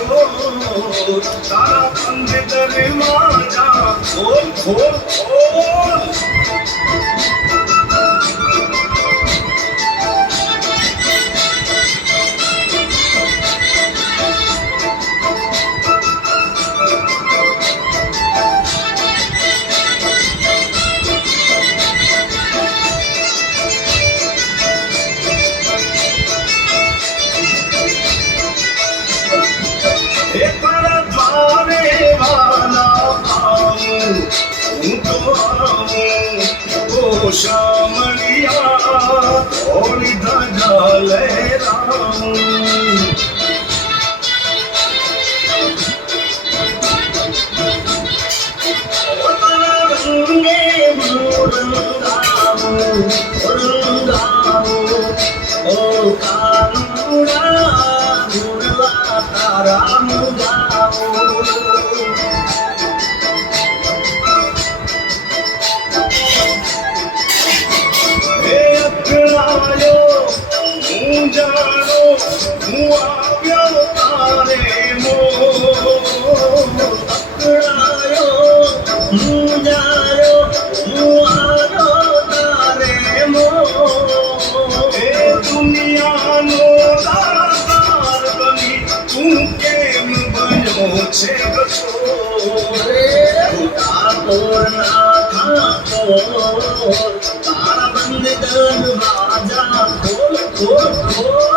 ખોલ તારા બંધ દરવાજા ખોલ ખોલ ખોલ શામળિયા થોડી ધજા લહેરાઉં રંગે રંગાવું રંગાવું ઓ કાનુડા ગુરલા તારા મુગાવું જાણો હું આવ્યો તારે અકળાયો હું જાયો હું આવ્યો તારે એ દુનિયાનો દાતાર બની તું કેમ બન્યો છે ગછો ઠાકોર ના ઠાકોર તારા બંધ દરવાજા ખોલ ખોલ ખોલ